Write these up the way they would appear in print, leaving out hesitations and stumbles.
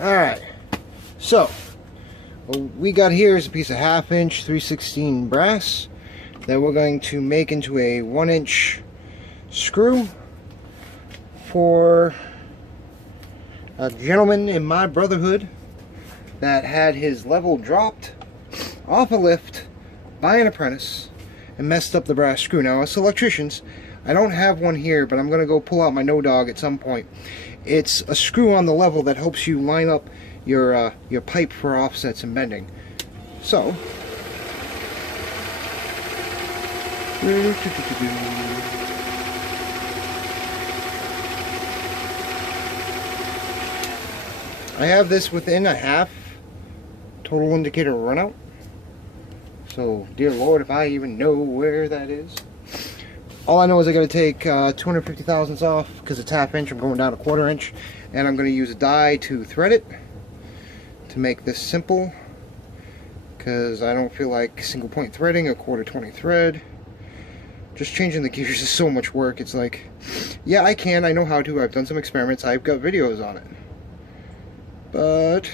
Alright, so what we got here is a piece of 1/2 inch 3/16 brass that we're going to make into a 1-inch screw for a gentleman in my brotherhood that had his level dropped off a lift by an apprentice and messed up the brass screw. Now, us electricians, I don't have one here, but I'm going to go pull out my No-Dog at some point. It's a screw on the level that helps you line up your pipe for offsets and bending. So, I have this within a 1/2 total indicator runout. So, dear Lord, if I even know where that is. All I know is I got to take 250 thousandths off because it's 1/2 inch. I'm going down to 1/4 inch, and I'm going to use a die to thread it to make this simple. Because I don't feel like single point threading a 1/4-20 thread. Just changing the gears is so much work. It's like, yeah, I know how to. I've done some experiments. I've got videos on it. But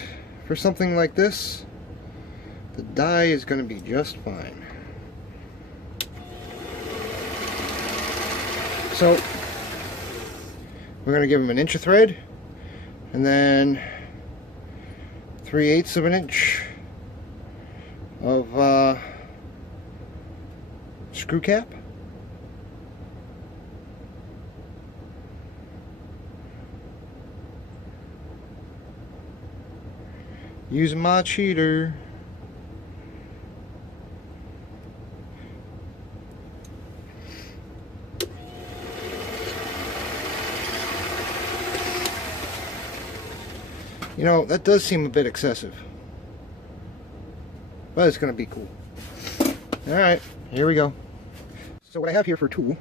for something like this, the die is going to be just fine. So we're going to give him 1 inch of thread, and then 3/8 of an inch of screw cap. Using my cheater. You know, that does seem a bit excessive, but it's going to be cool. Alright, here we go. So what I have here for a tool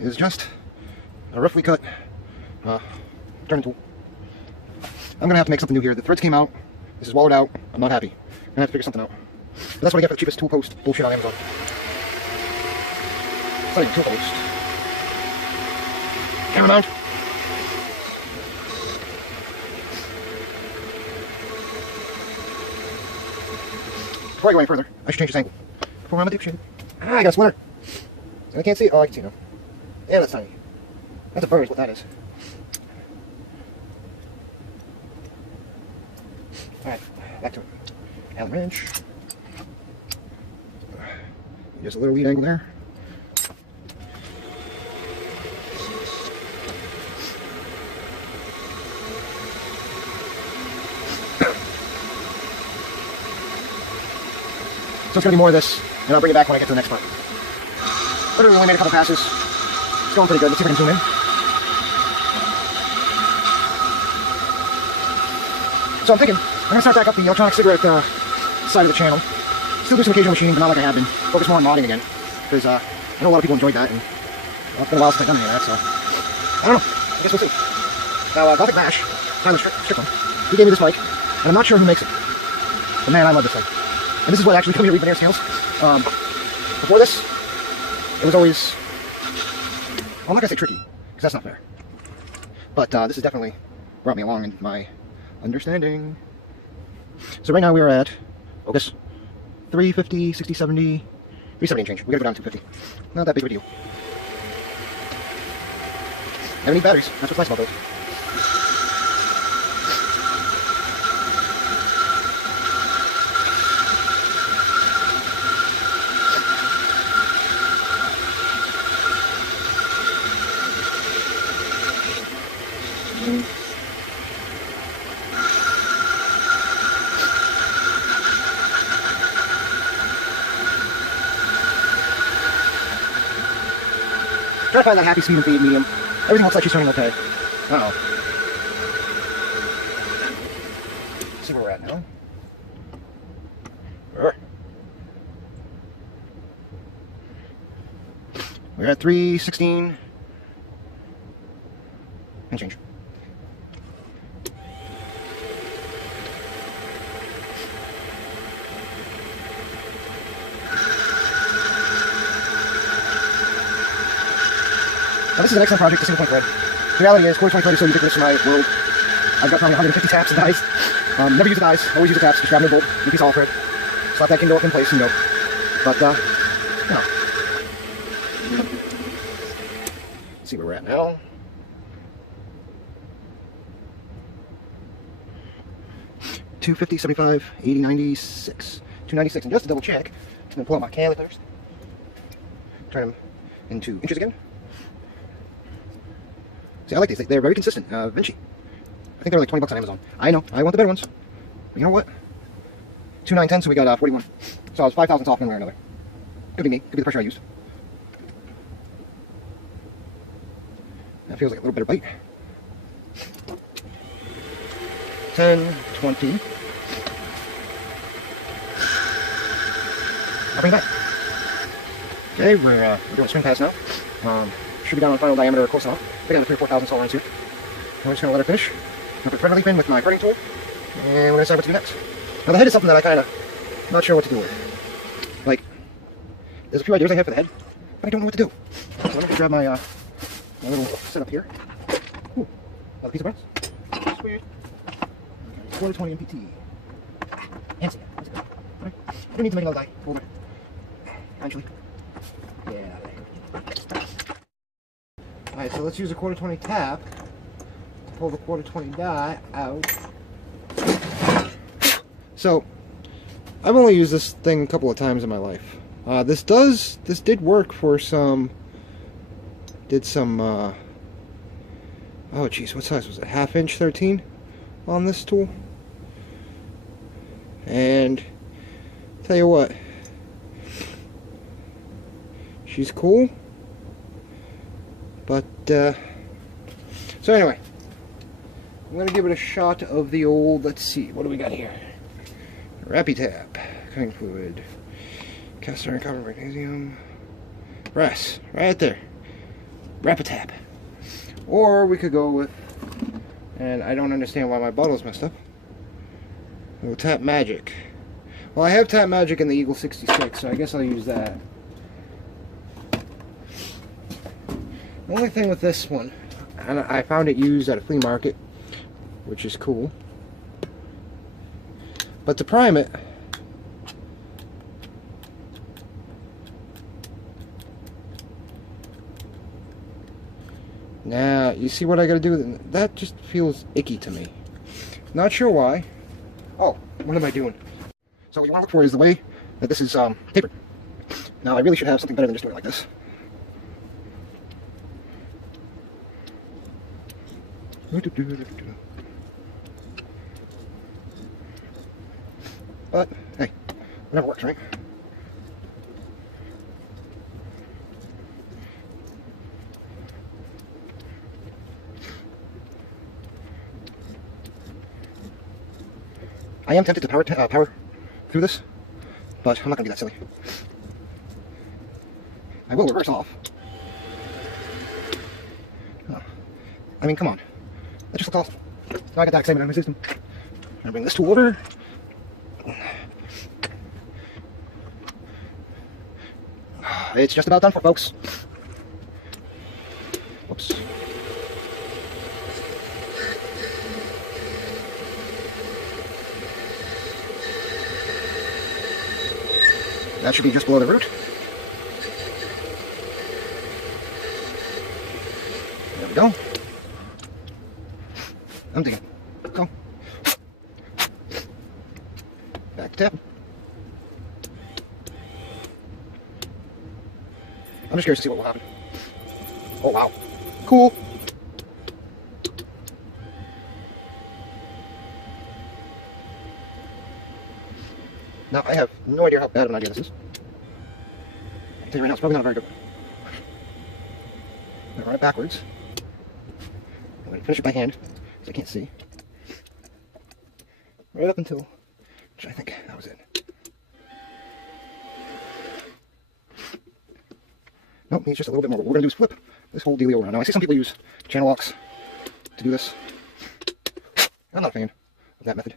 is just a roughly cut turning tool. I'm going to have to make something new here. The threads came out. This is walled out. I'm not happy. I'm going to have to figure something out. But that's what I get for the cheapest tool post bullshit on Amazon. It's not even tool post. Camera mount. Before I go any further, I should change this angle. Before I'm a dipshit. Ah, I got a splinter. I can't see it. Oh, I can see it now. Yeah, that's tiny. That's a burr is what that is. Alright, back to it. Allen wrench. Just a little lead angle there. So it's going to be more of this, and I'll bring it back when I get to the next part. Literally only made a couple passes. It's going pretty good. Let's see if I can zoom in. So I'm thinking, I'm going to start back up the electronic cigarette side of the channel. Still do some occasional machining, but not like I have been. Focus more on modding again. Because I know a lot of people enjoyed that, and it's been a while since I've done any of that, so I don't know. I guess we'll see. Now, Gothic Bash, Tyler Strickland, he gave me this mic, and I'm not sure who makes it. But man, I love this thing. And this is what actually told me to read veneer scales. Before this, it was always, well, I'm not going to say tricky, because that's not fair. But this has definitely brought me along in my understanding. So right now we are at, focus, 350, 60, 70, 370 and change. We gotta go down to 250. Not that big of a deal. Never need batteries. That's what nice about those. Try to find that happy speed and feed medium. Everything looks like she's turning okay. Uh-oh. Let's see where we're at now. We're at 316 and change. Now this is an excellent project, the single point thread. The reality is, 2020 thread is so ubiquitous in my world I've got probably 150 taps and dies. Never use the dies, always use the taps. Just grab a bolt, new piece of all thread, slap that Kindle up in place and go. But, you know. Let's see where we're at now. $250, $75, $80, $96. $296. And just to double check, I'm going to pull out my calipers. Turn them into inches again. See, I like these. They're very consistent. Vinci. I think they're like 20 bucks on Amazon. I know. I want the better ones. But you know what? 2, 9, 10, so we got 41. So I was 5 thousandths off one way or another. Could be me. Could be the pressure I use. That feels like a little better bite. 10, 20. I'll bring it back. Okay, we're doing swing pass now. Should be down on final diameter close enough. I think I have 3 or 4 thousandths all around here. I'm just going to let it finish. I'll put thread relief in with my cutting tool. And we're going to decide what to do next. Now the head is something that I kind of not sure what to do with. Like, there's a few ideas I have for the head, but I don't know what to do. So let me just grab my, my little setup here. Ooh, another piece of brass. Sweet. Quarter 20 MPT. Fancy. That's good. Right. I don't need to make another die. Hold on. Eventually. Yeah, there you go. Alright, so let's use a quarter 20 tap to pull the quarter 20 die out. So, I've only used this thing a couple of times in my life. This did work for some, oh geez, what size was it? 1/2 inch 13 on this tool. And, tell you what, she's cool. But, so anyway, I'm going to give it a shot of the old, let's see, what do we got here? Rappi-Tap, cutting fluid, cast iron, copper, magnesium, brass, right there. Rappi-Tap. Or we could go with, and I don't understand why my bottle's messed up, we'll Tap Magic. Well, I have Tap Magic in the Eagle 66, so I guess I'll use that. The only thing with this one, and I found it used at a flea market, which is cool. But to prime it, now you see what I gotta do with it? That just feels icky to me. Not sure why. Oh, what am I doing? So what you want to look for is the way that this is tapered. Now I really should have something better than just doing it like this. But, hey, whatever works, right? I am tempted to power through this, but I'm not going to be that silly. I will reverse off. Oh. I mean, come on. That just looks awesome. Now I got that excitement in my system. I'm going to bring this tool over. It's just about done for, folks. Whoops. That should be just below the root. There we go. I'm digging. Go. Back to tap. I'm just curious to see what will happen. Oh wow. Cool. Now I have no idea how bad of an idea this is. I can tell you right now, it's probably not a very good one. I'm going to run it backwards. I'm going to finish it by hand, because I can't see. Right up until, which I think that was it. Nope, needs just a little bit more. What we're going to do is flip this whole dealio around. Now I see some people use channel locks to do this. I'm not a fan of that method.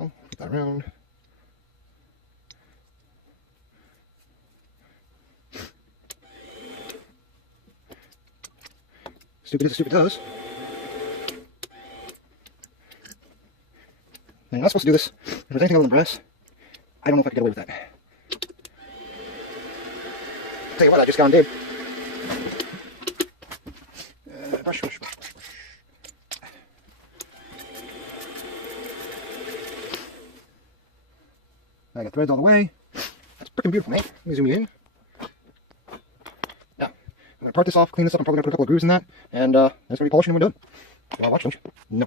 Oh, flip that around. Stupid is as stupid does. And you're not supposed to do this. If there's anything other than brass, I don't know if I could get away with that. I'll tell you what, I just got undid. Brush. I got threads all the way. That's freaking beautiful, mate. Let me zoom you in. Yeah. I'm going to part this off, clean this up. I'm probably going to put a couple of grooves in that. And that's going to be polishing when we're done. Well, watch, don't you? No.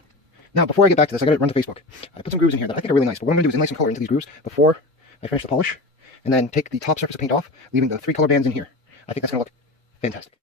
Now, before I get back to this, I got to run to Facebook. I put some grooves in here that I think are really nice. But what I'm going to do is inlay some color into these grooves before I finish the polish. And then take the top surface of paint off, leaving the 3 color bands in here. I think that's going to look fantastic.